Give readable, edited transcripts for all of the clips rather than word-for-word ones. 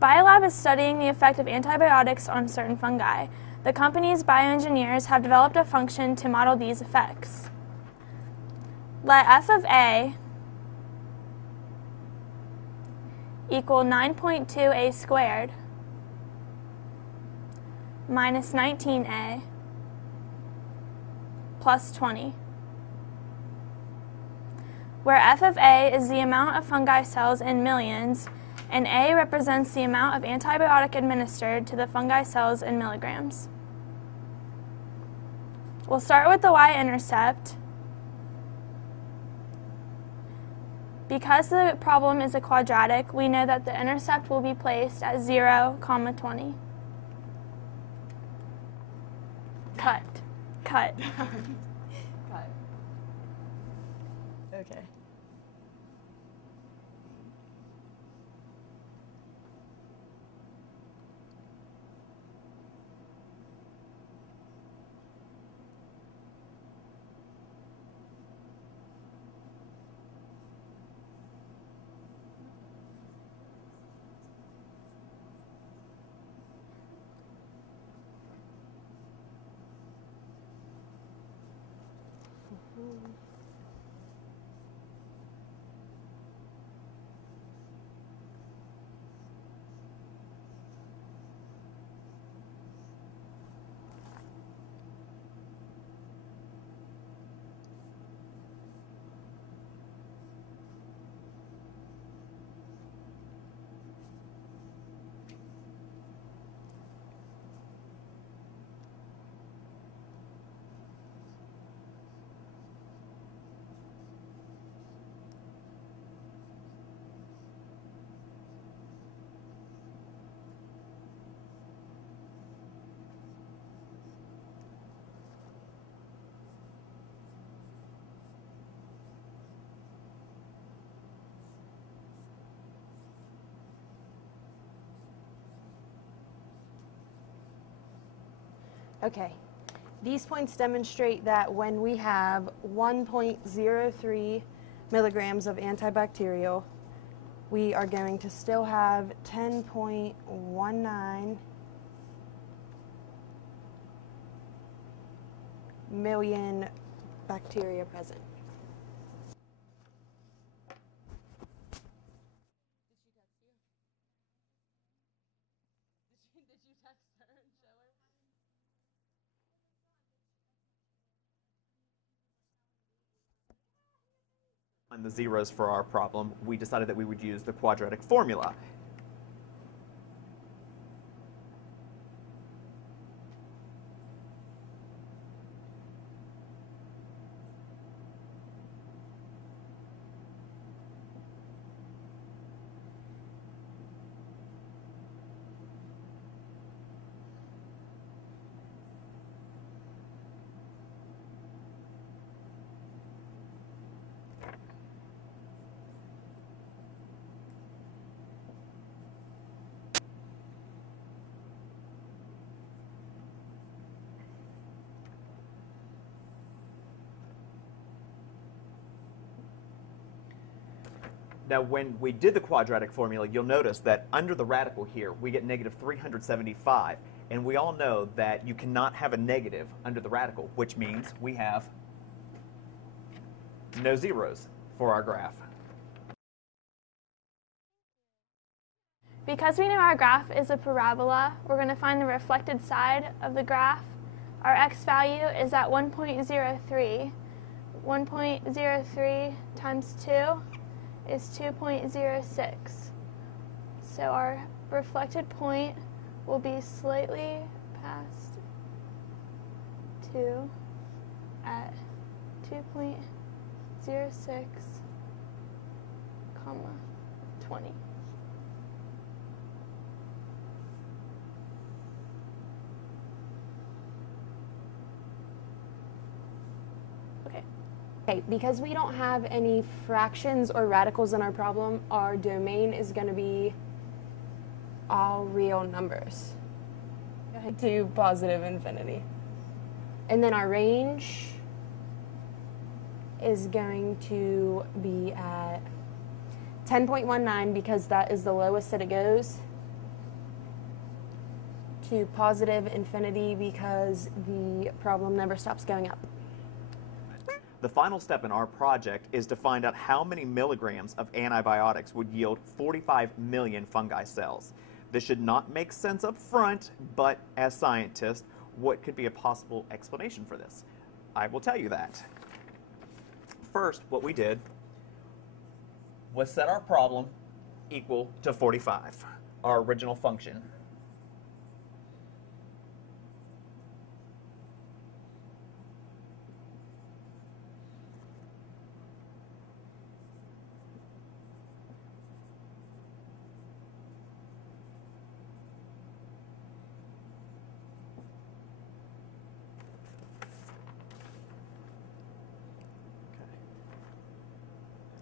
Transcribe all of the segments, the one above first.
Biolab is studying the effect of antibiotics on certain fungi. The company's bioengineers have developed a function to model these effects. Let f of a equal 9.2a squared minus 19a plus 20, where f of a is the amount of fungi cells in millions, and a represents the amount of antibiotic administered to the fungi cells in milligrams. We'll start with the y-intercept. Because the problem is a quadratic, we know that the intercept will be placed at 0, 20. Cut. Cut. Okay. Okay, these points demonstrate that when we have 1.03 milligrams of antibacterial, we are going to still have 10.19 million bacteria present. And the zeros for our problem, we decided that we would use the quadratic formula. Now, when we did the quadratic formula, you'll notice that under the radical here, we get negative 375. And we all know that you cannot have a negative under the radical, which means we have no zeros for our graph. Because we know our graph is a parabola, we're going to find the reflected side of the graph. Our x value is at 1.03. 1.03 times 2 is 2.06. So our reflected point will be slightly past 2 at 2.06, 20. Okay, because we don't have any fractions or radicals in our problem, our domain is going to be all real numbers to positive infinity. And then our range is going to be at 10.19 because that is the lowest that it goes, to positive infinity because the problem never stops going up. The final step in our project is to find out how many milligrams of antibiotics would yield 45 million fungi cells. This should not make sense up front, but as scientists, what could be a possible explanation for this? I will tell you that. First, what we did was set our problem equal to 45, our original function.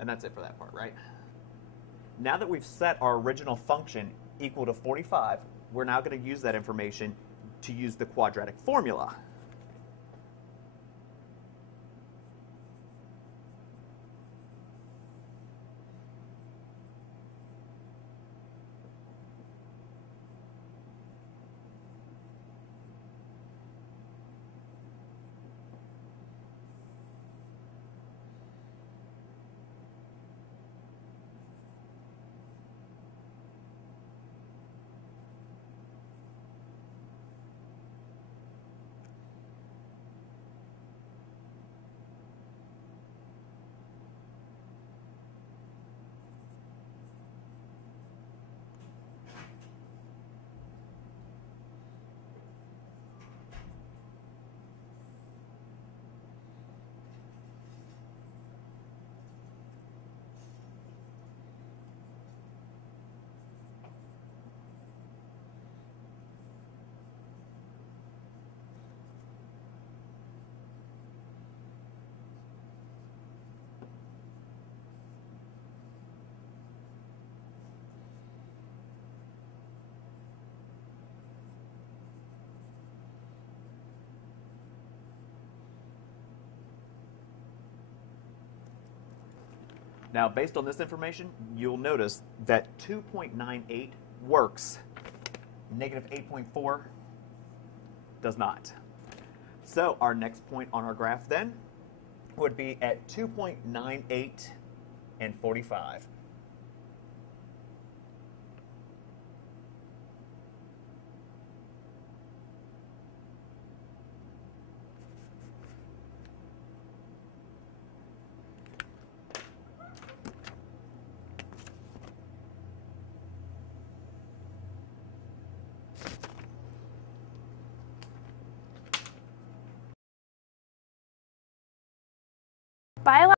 And that's it for that part, right? Now that we've set our original function equal to 45, we're now going to use that information to use the quadratic formula. Now, based on this information, you'll notice that 2.98 works. Negative 8.4 does not. So our next point on our graph then would be at 2.98 and 45. Biological